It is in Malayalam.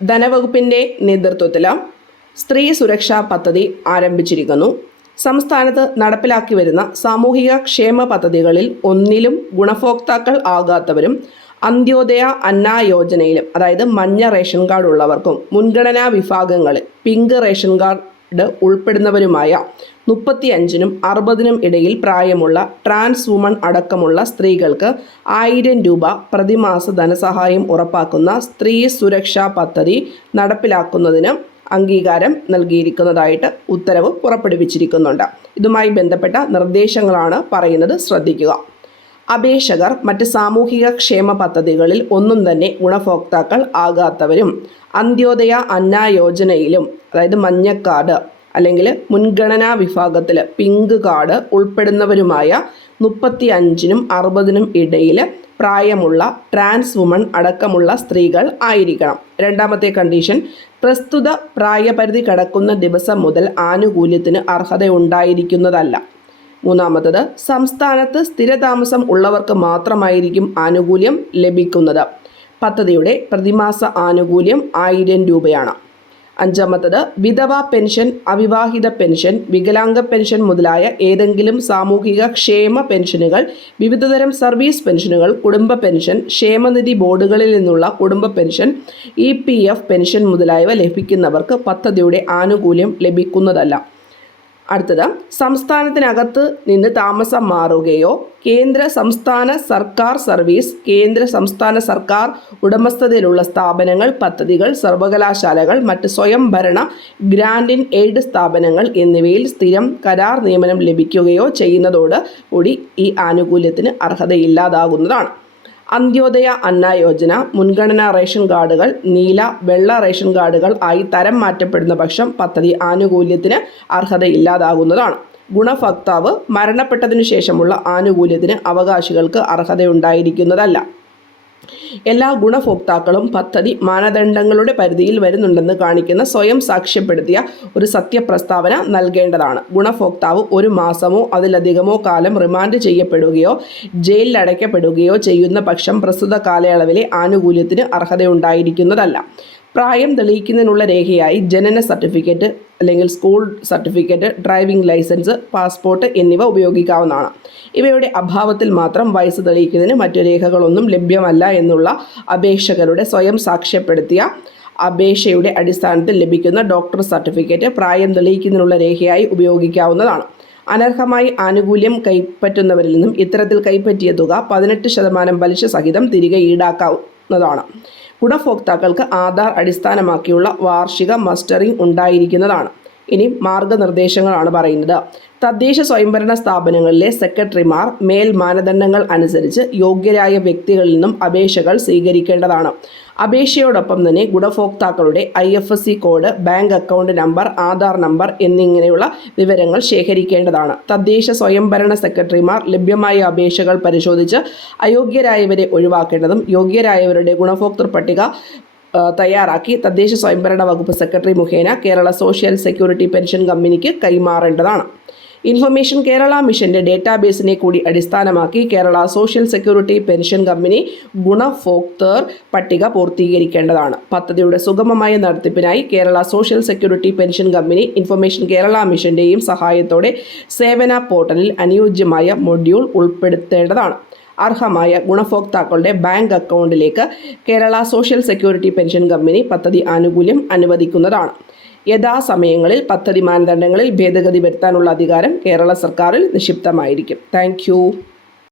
ധനവകുപ്പിന്റെ നേതൃത്വത്തിൽ സ്ത്രീ സുരക്ഷാ പദ്ധതി ആരംഭിച്ചിരിക്കുന്നു. സംസ്ഥാനത്ത് നടപ്പിലാക്കി വരുന്ന സാമൂഹിക ക്ഷേമ പദ്ധതികളിൽ ഒന്നിലും ഗുണഭോക്താക്കൾ ആകാത്തവരും അന്ത്യോദയ അന്ന യോജനയിലും അതായത് മഞ്ഞ റേഷൻ കാർഡ് ഉള്ളവർക്കും മുൻഗണനാ വിഭാഗങ്ങളിൽ പിങ്ക് റേഷൻ കാർഡ് ഉൾപ്പെടുന്നവരുമായ മുപ്പത്തി അഞ്ചിനും അറുപതിനും ഇടയിൽ പ്രായമുള്ള ട്രാൻസ് വുമൺ അടക്കമുള്ള സ്ത്രീകൾക്ക് ആയിരം രൂപ പ്രതിമാസ ധനസഹായം ഉറപ്പാക്കുന്ന സ്ത്രീ സുരക്ഷാ പദ്ധതി നടപ്പിലാക്കുന്നതിന് അംഗീകാരം നൽകിയിരിക്കുന്നതായിട്ട് ഉത്തരവ് പുറപ്പെടുവിച്ചിരിക്കുന്നുണ്ട്. ഇതുമായി ബന്ധപ്പെട്ട നിർദ്ദേശങ്ങളാണ് പറയുന്നത് ശ്രദ്ധിക്കുക. അപേക്ഷകർ മറ്റ് സാമൂഹിക ക്ഷേമ പദ്ധതികളിൽ ഒന്നും തന്നെ ഗുണഭോക്താക്കൾ ആകാത്തവരും. അന്ത്യോദയ അന്ന യോജനയിലും അതായത് മഞ്ഞ കാർഡ് അല്ലെങ്കിൽ മുൻഗണനാ വിഭാഗത്തിൽ പിങ്ക് കാർഡ് ഉൾപ്പെടുന്നവരുമായ മുപ്പത്തി അഞ്ചിനും അറുപതിനും ഇടയിൽ പ്രായമുള്ള ട്രാൻസ് വുമൺ അടക്കമുള്ള സ്ത്രീകൾ ആയിരിക്കണം. രണ്ടാമത്തെ കണ്ടീഷൻ പ്രസ്തുത പ്രായപരിധി കടക്കുന്ന ദിവസം മുതൽ ആനുകൂല്യത്തിന് അർഹതയുണ്ടായിരിക്കുന്നതല്ല. മൂന്നാമത്തത് സംസ്ഥാനത്ത് സ്ഥിരതാമസം ഉള്ളവർക്ക് മാത്രമായിരിക്കും ആനുകൂല്യം ലഭിക്കുന്നത്. പദ്ധതിയുടെ പ്രതിമാസ ആനുകൂല്യം ആയിരം രൂപയാണ്. അഞ്ചാമത്തത് വിധവ പെൻഷൻ അവിവാഹിത പെൻഷൻ വികലാംഗ പെൻഷൻ മുതലായ ഏതെങ്കിലും സാമൂഹിക ക്ഷേമ പെൻഷനുകൾ വിവിധതരം സർവീസ് പെൻഷനുകൾ കുടുംബ പെൻഷൻ ക്ഷേമനിധി ബോർഡുകളിൽ നിന്നുള്ള കുടുംബ പെൻഷൻ ഇ പെൻഷൻ മുതലായവ ലഭിക്കുന്നവർക്ക് പദ്ധതിയുടെ ആനുകൂല്യം ലഭിക്കുന്നതല്ല. അടുത്തത് സംസ്ഥാനത്തിനകത്ത് നിന്ന് താമസം മാറുകയോ കേന്ദ്ര സംസ്ഥാന സർക്കാർ സർവീസ് കേന്ദ്ര സംസ്ഥാന സർക്കാർ ഉടമസ്ഥതയിലുള്ള സ്ഥാപനങ്ങൾ പദ്ധതികൾ സർവകലാശാലകൾ മറ്റ് സ്വയംഭരണ ഗ്രാൻഡ് ഇൻ എയ്ഡ് സ്ഥാപനങ്ങൾ എന്നിവയിൽ സ്ഥിരം കരാർ നിയമനം ലഭിക്കുകയോ ചെയ്യുന്നതോട് കൂടി ഈ ആനുകൂല്യത്തിന് അർഹതയില്ലാതാകുന്നതാണ്. അന്ത്യോദയ അന്ന യോജന മുൻഗണനാ റേഷൻ കാർഡുകൾ നീല വെള്ള റേഷൻ കാർഡുകൾ ആയി തരം മാറ്റപ്പെടുന്ന പക്ഷം പദ്ധതി ആനുകൂല്യത്തിന് അർഹതയില്ലാതാകുന്നതാണ്. ഗുണഭോക്താവ് മരണപ്പെട്ടതിനു ശേഷമുള്ള ആനുകൂല്യത്തിന് അവകാശികൾക്ക് അർഹതയുണ്ടായിരിക്കുന്നതല്ല. എല്ലാ ഗുണഭോക്താക്കളും പദ്ധതി മാനദണ്ഡങ്ങളുടെ പരിധിയിൽ വരുന്നുണ്ടെന്ന് കാണിക്കുന്ന സ്വയം സാക്ഷ്യപ്പെടുത്തിയ ഒരു സത്യപ്രസ്താവന നൽകേണ്ടതാണ്. ഗുണഭോക്താവ് ഒരു മാസമോ അതിലധികമോ കാലം റിമാൻഡ് ചെയ്യപ്പെടുകയോ ജയിലിൽ അടയ്ക്കപ്പെടുകയോ ചെയ്യുന്ന പക്ഷം പ്രസ്തുത കാലയളവിലെ ആനുകൂല്യത്തിന് അർഹതയുണ്ടായിരിക്കുന്നതല്ല. പ്രായം തെളിയിക്കുന്നതിനുള്ള രേഖയായി ജനന സർട്ടിഫിക്കറ്റ് അല്ലെങ്കിൽ school certificate driving licence passport എന്നിവ ഉപയോഗിക്കാവുന്നതാണ്. ഇവയുടെ അഭാവത്തിൽ മാത്രം വയസ്സ് തെളിയിക്കുന്നതിന് മറ്റു രേഖകളൊന്നും ലഭ്യമല്ല എന്നുള്ള അപേക്ഷകരുടെ സ്വയം സാക്ഷ്യപ്പെടുത്തിയ അപേക്ഷയുടെ അടിസ്ഥാനത്തിൽ ലഭിക്കുന്ന ഡോക്ടർ സർട്ടിഫിക്കറ്റ് പ്രായം തെളിയിക്കുന്നതിനുള്ള രേഖയായി ഉപയോഗിക്കാവുന്നതാണ്. അനർഹമായി ആനുകൂല്യം കൈപ്പറ്റുന്നവരിൽ നിന്നും ഇത്തരത്തിൽ കൈപ്പറ്റിയ തുക പതിനെട്ട് ശതമാനം പലിശ സഹിതം തിരികെ ഈടാക്കാവുന്നതാണ് ഗുണഭോക്താക്കൾക്ക് ആധാർ അടിസ്ഥാനമാക്കിയുള്ള വാർഷിക മസ്റ്ററിംഗ് ഉണ്ടായിരിക്കുന്നതാണ്. ഇനി മാർഗനിർദ്ദേശങ്ങളാണ് പറയുന്നത്. തദ്ദേശ സ്വയംഭരണ സ്ഥാപനങ്ങളിലെ സെക്രട്ടറിമാർ മേൽ മാനദണ്ഡങ്ങൾ അനുസരിച്ച് യോഗ്യരായ വ്യക്തികളിൽ നിന്നും അപേക്ഷകൾ സ്വീകരിക്കേണ്ടതാണ്. അപേക്ഷയോടൊപ്പം തന്നെ ഗുണഭോക്താക്കളുടെ I F S C code bank account number Aadhaar number എന്നിങ്ങനെയുള്ള വിവരങ്ങൾ ശേഖരിക്കേണ്ടതാണ്. തദ്ദേശ സ്വയംഭരണ സെക്രട്ടറിമാർ ലഭ്യമായ അപേക്ഷകൾ പരിശോധിച്ച് അയോഗ്യരായവരെ ഒഴിവാക്കേണ്ടതും യോഗ്യരായവരുടെ ഗുണഭോക്തൃ പട്ടിക തയ്യാറാക്കി തദ്ദേശ സ്വയംഭരണ വകുപ്പ് സെക്രട്ടറി മുഖേന കേരള സോഷ്യൽ സെക്യൂരിറ്റി പെൻഷൻ കമ്പനിക്ക് കൈമാറേണ്ടതാണ്. ഇൻഫർമേഷൻ കേരള മിഷന്റെ ഡേറ്റാബേസിനെ കൂടി അടിസ്ഥാനമാക്കി Kerala social security pension company ഗുണഭോക്തൃ പട്ടിക പൂർത്തീകരിക്കേണ്ടതാണ്. പദ്ധതിയുടെ സുഗമമായ നടത്തിപ്പിനായി Kerala social security pension company information Kerala മിഷന്റെയും സഹായത്തോടെ സേവന പോർട്ടലിൽ അനുയോജ്യമായ മൊഡ്യൂൾ ഉൾപ്പെടുത്തേണ്ടതാണ്. അർഹമായ ഗുണഭോക്താക്കളുടെ ബാങ്ക് അക്കൗണ്ടിലേക്ക് Kerala social security pension company പദ്ധതി ആനുകൂല്യം അനുവദിക്കുന്നതാണ്. യഥാസമയങ്ങളിൽ പദ്ധതി മാനദണ്ഡങ്ങളിൽ ഭേദഗതി വരുത്താനുള്ള അധികാരം കേരള സർക്കാരിൽ നിക്ഷിപ്തമായിരിക്കും. താങ്ക്